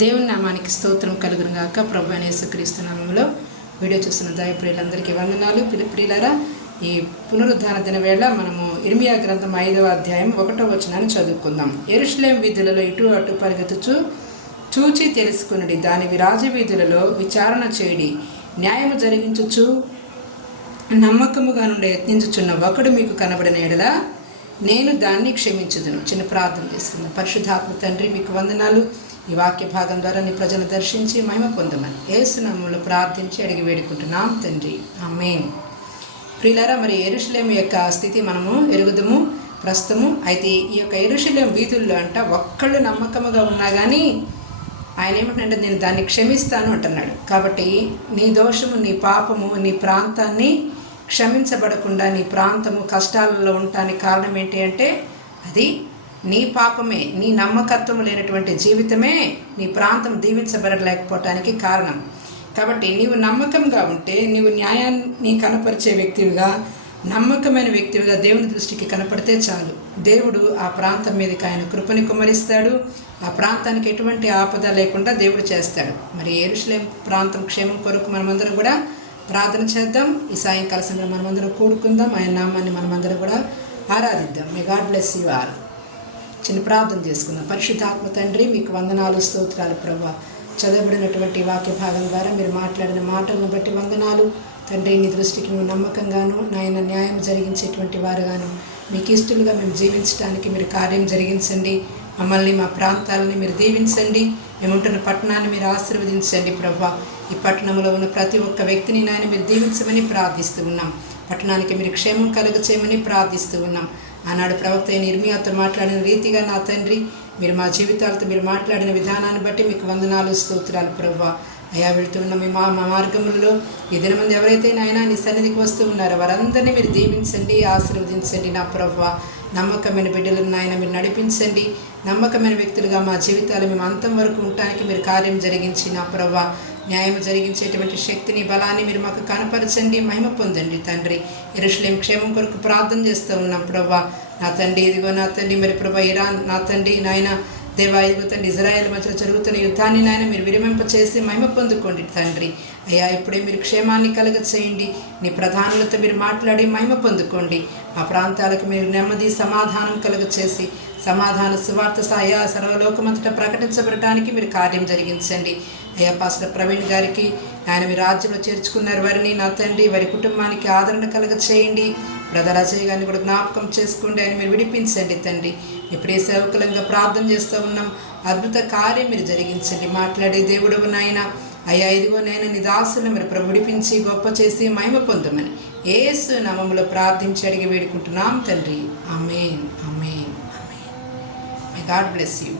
దేవుని నామానికి స్తోత్రం కలుగును గాక. ప్రభు అయిన యేసుక్రీస్తు నామములో వీడియో చూస్తున్న దైవ ప్రియులందరికీ వందనాలు. ప్రియులారా, ఈ పునరుద్ధాన దిన వేళ మనము ఇర్మియా గ్రంథం 5వ అధ్యాయం 1వ వచనాన్ని చదువుకుందాం. యెరూషలేము వీధులలో ఇటు అటు పరిగెత్తుచు చూచి తెలుసుకునడి, దాని రాజవీధులలో విచారణ చేయడి, న్యాయము జరిగించుచు నమ్మకముగా నుండి యత్నించుచున్న ఒకడు మీకు కనబడిన ఎడల నేను దాన్ని క్షమించుదును. చిన్న ప్రార్థన చేసుకుందాం. పరిశుద్ధాత్మ తండ్రి, మీకు వందనాలు. ఈ వాక్య భాగం ద్వారా నీ ప్రజలను దర్శించి మహిమ పొందమని యేసు నామములో ప్రార్థించి అడిగి వేడుకుంటున్నాం తండ్రి, ఆమేన్. ప్రియులారా, మరి యెరూషలేము యొక్క స్థితి మనము ఎరుగుదము ప్రస్తుతము. అయితే ఈ యొక్క యెరూషలేము వీధుల్లో అంట ఒక్కళ్ళు నమ్మకముగా ఉన్నా కానీ ఆయన ఏమంటున్నాడంటే నేను దాన్ని క్షమిస్తాను అంటున్నాడు. కాబట్టి నీ దోషము, నీ పాపము, నీ ప్రాంతాన్ని క్షమించబడకుండా నీ ప్రాంతము కష్టాలలో ఉండటానికి కారణం ఏంటి అంటే అది నీ పాపమే, నీ నమ్మకత్వం లేనటువంటి జీవితమే నీ ప్రాంతం దీవించబడలేకపోవటానికి కారణం. కాబట్టి నీవు నమ్మకంగా ఉంటే, నీవు న్యాయాన్ని కనపరిచే వ్యక్తివిగా, నమ్మకమైన వ్యక్తివిగా దేవుని దృష్టికి కనపడితే చాలు. దేవుడు ఆ ప్రాంతం మీదకి ఆయన కృపని కుమ్మరిస్తాడు. ఆ ప్రాంతానికి ఎటువంటి ఆపద లేకుండా దేవుడు చేస్తాడు. మరి యెరూషలేము ప్రాంతం క్షేమం కొరకు మనమందరం కూడా ప్రార్థన చేద్దాం. ఈ సాయంకాల సమయంలో మనమందరం కూడుకుందాం. ఆయన నామాన్ని మనమందరం కూడా ఆరాధిద్దాం. May God bless you all. చిన్న ప్రార్థన చేసుకుందాం. పరిశుద్ధాత్మ తండ్రి, మీకు వందనాలు, స్తోత్రాలు ప్రభా. చదవబడినటువంటి వాక్య భాగం ద్వారా మీరు మాట్లాడిన మాటలను బట్టి వందనాలు తండ్రి. నీ దృష్టికి నువ్వు నమ్మకంగాను, నాయన న్యాయం జరిగించేటువంటి వారుగాను, మీకు ఇష్టలుగా మేము జీవించడానికి మీరు కార్యం జరిగించండి. మమ్మల్ని, మా ప్రాంతాలని మీరు దీవించండి. మేముంటున్న పట్టణాన్ని మీరు ఆశీర్వదించండి ప్రభా. ఈ పట్టణంలో ఉన్న ప్రతి ఒక్క వ్యక్తిని నాయన మీరు దీవించమని ప్రార్థిస్తూ ఉన్నాం. పట్టణానికి మీరు క్షేమం కలుగచేయమని ప్రార్థిస్తూ ఉన్నాం. ఆనాడు ప్రవక్త అయిన ఇర్మియాతో మాట్లాడిన రీతిగా నా తండ్రి, మీరు మా జీవితాలతో మీరు మాట్లాడిన విధానాన్ని బట్టి మీకు వందనాలు, స్తోత్రాలు ప్రభా. అయా, వెళుతున్న మా మార్గములలో ఈ దినమంది ఎవరైతే నాయన నీ సన్నిధికి వస్తూ ఉన్నారో వారందరినీ మీరు దీవించండి, ఆశీర్వదించండి నా ప్రభా. నమ్మకమైన బిడ్డలను నాయన మీరు నడిపించండి. నమ్మకమైన వ్యక్తులుగా మా జీవితాలు మేము అంతం వరకు ఉండటానికి మీరు కార్యం జరిగించి నా ప్రభా. న్యాయం జరిగించేటువంటి శక్తిని, బలాన్ని మీరు మాకు కనపరచండి. మహిమ పొందండి తండ్రి. యెరూషలేము క్షేమం కొరకు ప్రార్థన చేస్తూ ఉన్నాం ప్రభా. నా తండ్రి, ఇదిగో నా తండ్రి, మరి ప్రభా ఇరాన్ నా తండ్రి నాయన దేవా, ఇదిగో తండ్రి ఇజ్రాయెల్ మధ్యలో జరుగుతున్న యుద్ధాన్ని నాయన మీరు విరమింప చేసి మహిమ పొందుకోండి తండ్రి. అయ్యా, ఇప్పుడే మీరు క్షేమాన్ని కలుగ చేయండి. నీ ప్రధానులతో మీరు మాట్లాడి మహిమ పొందుకోండి. మా ప్రాంతాలకు మీరు నెమ్మది, సమాధానం కలుగ చేసి సమాధాన సువార్త సాయ సర్వలోకమంతటా ప్రకటించబడటానికి మీరు కార్యం జరిగించండి. అయ్యా, పాస్టర్ ప్రవీణ్ గారికి ఆయన మీ రాజ్యంలో చేర్చుకున్నారు వారిని నా తండ్రి, వారి కుటుంబానికి ఆదరణ కలుగ చేయండి. బ్రదర్ అజయ్ గారిని కూడా జ్ఞాపకం చేసుకోండి. ఆయన మీరు విడిపించండి తండ్రి. ఇప్పుడే సేవకులంగా ప్రార్థన చేస్తూ ఉన్నాం. అద్భుత కార్యం మీరు జరిగించండి. మాట్లాడే దేవుడు నాయన. అయ్యా, ఇదిగో నేను నీ దాసులను మీరు ప్రభు విడిపించి గొప్ప చేసి మహిమ పొందమని యేసు నామములో ప్రార్థించి అడిగి వేడుకుంటున్నాం తండ్రి, amen, amen, amen. May God bless you.